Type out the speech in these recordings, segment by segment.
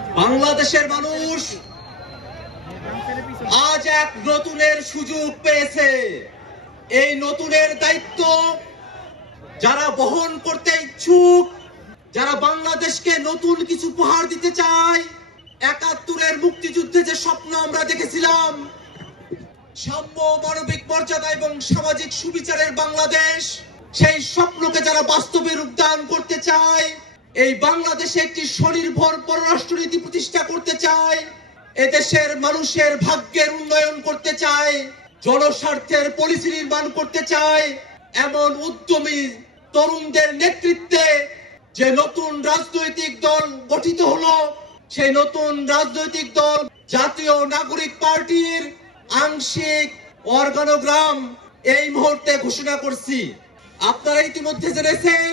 বাংলাদেশের মানুষ আজ এক নতুনের সুযোগ পেয়েছে। এই নতুনের দায়িত্ব যারা বহন করতে ইচ্ছুক, যারা বাংলাদেশকে নতুন কিছু উপহার দিতে চায়, ৭১-এর মুক্তিযুদ্ধে যে স্বপ্ন আমরা দেখেছিলাম, সাম্য, মানবিক মর্যাদা এবং সামাজিক সুবিচারের বাংলাদেশ, সেই স্বপ্নকে যারা বাস্তবে রূপদান করতে চায়, এই বাংলাদেশে একটি স্বনির্ভর পররাষ্ট্রনীতি প্রতিষ্ঠা করতে চায়, এদেশের মানুষের ভাগ্যের উন্নয়ন করতে চায়, জনস্বার্থের পলিসি নির্মাণ করতে চায়, এমন উদ্যমী তরুণদের নেতৃত্বে যে নতুন রাজনৈতিক দল গঠিত হলো, সেই নতুন রাজনৈতিক দল জাতীয় নাগরিক পার্টির আংশিক অর্গানোগ্রাম এই মুহূর্তে ঘোষণা করছি। আপনারা ইতিমধ্যে জেনেছেন,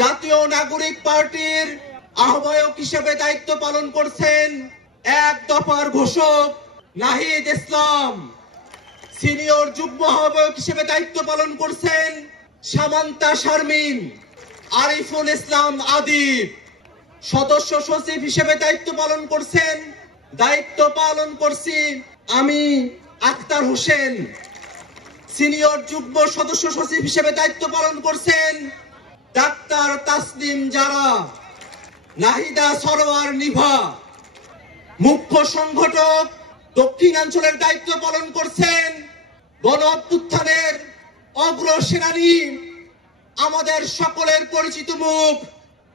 জাতীয় নাগরিক পার্টির আহ্বায়ক হিসেবে দায়িত্ব পালন করছেন এক দফার ঘোষক নাহিদ ইসলাম। সিনিয়র যুগ্ম আহ্বায়ক হিসেবে দায়িত্ব পালন করছেন সামান্তা শারমিন, আরিফুল ইসলাম আদিব। সদস্য সচিব হিসেবে দায়িত্ব পালন করছি আমি আক্তার হোসেন। সিনিয়র যুগ্ম সদস্য সচিব হিসেবে দায়িত্ব পালন করছেন ডাক্তার তাসনিম জারা, নাহিদা সরোয়ার নিভা। মুখ্য সংগঠক দক্ষিণাঞ্চলের দায়িত্ব পালন করছেন গণ অভ্যুত্থানের অগ্রসেনানী, আমাদের সকলের পরিচিত মুখ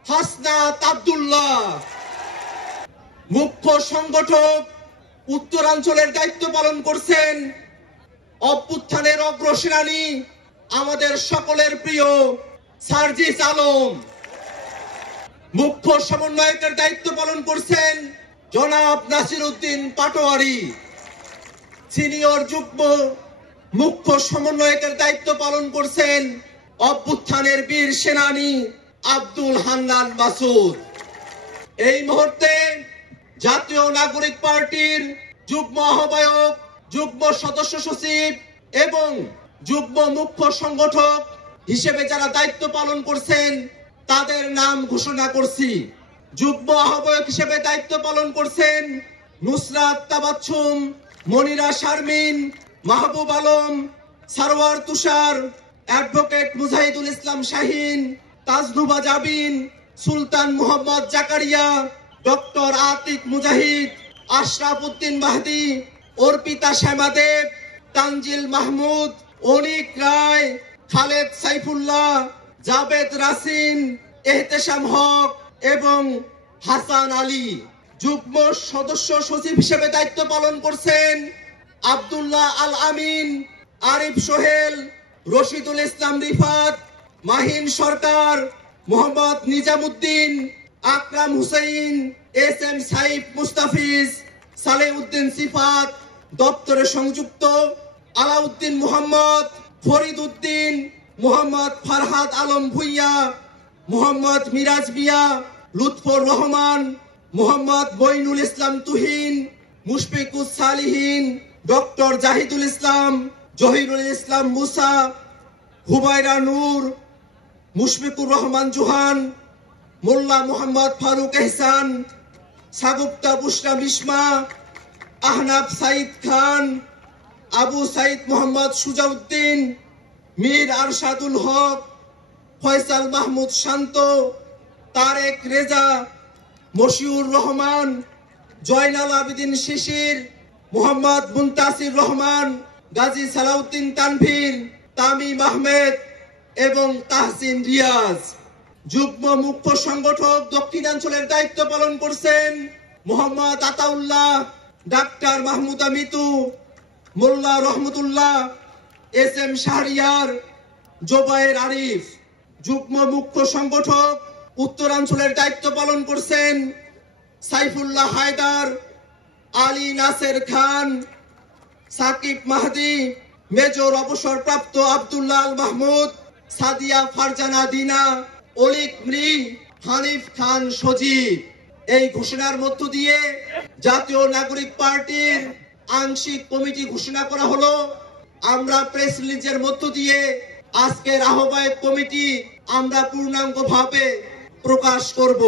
হাসনাত আব্দুল্লাহ। মুখ্য সংগঠক উত্তরাঞ্চলের দায়িত্ব পালন করছেন অভ্যুত্থানের অগ্রসেনানী, আমাদের সকলের প্রিয় সার্জিস আলম। মুখ্য সমন্বয়কের দায়িত্ব পালন করছেন জনাব নাসির উদ্দিন পাটোয়ারি। সিনিয়র যুগ্ম মুখ্য সমন্বয়কের দায়িত্ব পালন করছেন অভ্যুত্থানের বীর সেনানী আব্দুল হান্নান মাসুদ। এই মুহূর্তে জাতীয় নাগরিক পার্টির যুগ্ম আহ্বায়ক, যুগ্ম সদস্য সচিব এবং যুগ্ম মুখ্য সংগঠক হিসেবে যারা দায়িত্ব পালন করছেন তাদের নাম ঘোষণা করছি। যুগ্ম আহ্বায়ক হিসেবে দায়িত্ব পালন করছেন নুসরাত তাবাচ্ছুম, মনিরা শারমিন, মাহবুব আলম, সারওয়ার তুষার, অ্যাডভোকেট মুজাহিদুল ইসলাম শাহিন, তাজনুবা জাবিন, সুলতান মোহাম্মদ জাকারিয়া, ডক্টর আতিক মুজাহিদ, আশরাফ উদ্দিন মাহদি, অর্পিতা শ্যামাদেব, তানজিল মাহমুদ, অনিক রায়, খালেদ সাইফুল্লাহ, জাবেদ রাসিন, এহতেশাম হক এবং হাসান আলী। যুগ্ম সদস্য সচিব হিসেবে দায়িত্ব পালন করছেন আব্দুল্লাহ আল আমিন, আরিফ সোহেল, রশিদুল ইসলাম রিফাত, মাহিন সরকার, মোহাম্মদ নিজামুদ্দিন, আকরাম হুসাইন, এস এম সাইফ মুস্তাফিজ, সালেউদ্দিন সিফাত। দপ্তরে সংযুক্ত আলাউদ্দিন মোহাম্মদ, ফরিদ উদ্দিন, মোহাম্মদ ফারহাদ আলম ভুইয়া, মোহাম্মদ মিরাজ মিয়া, লুৎফর রহমান, মোহাম্মদ মইনুল ইসলাম তুহিন, মুশফিকুস সালিহিন, ডক্টর জাহিদুল ইসলাম, জহিরুল ইসলাম মুসা, হুমায়রা নূর, মুশফিকুর রহমান জুহান, মোল্লা মোহাম্মদ ফারুক এহসান, সাগুপ্তা বুশরা মিশমা, আহনাব সাইদ খান, আবু সাইদ মোহাম্মদ সুজাউদ্দিন, মীর আরশাদুল হক, ফয়সাল মাহমুদ শান্ত, তারেক রেজা, মশিউর রহমান, জয়নাল আবেদিন শিশির, মোহাম্মদ মুনতাসির রহমান, গাজী সালাউদ্দিন তানভীর, তামিম আহমেদ এবং তাহসিন রিয়াজ। যুগ্ম মুখ্য সংগঠক দক্ষিণাঞ্চলের দায়িত্ব পালন করছেন মোহাম্মদ আতাউল্লাহ, ডাক্তার মাহমুদা মিতু, মোল্লা রহমতুল্লাহ, এস এম শাহরিয়ার, জোবায়ের আরিফ। যুগ্ম মুখ্য সংগঠক উত্তরাঞ্চলের দায়িত্ব পালন করছেন সাইফুল্লাহ হায়দার, আলী নাসের খান, সাকিব মাহদি, মেজর অবসরপ্রাপ্ত আব্দুল্লাহ আল মাহমুদ, সাদিয়া ফারজানা দিনা, অলিক মৃ, হানিফ খান সজীব। এই ঘোষণার মধ্য দিয়ে জাতীয় নাগরিক পার্টির আংশিক কমিটি ঘোষণা করা হলো। আমরা প্রেস রিলিজের মধ্য দিয়ে আজকের আহ্বায়ক কমিটি আমরা পূর্ণাঙ্গভাবে প্রকাশ করব।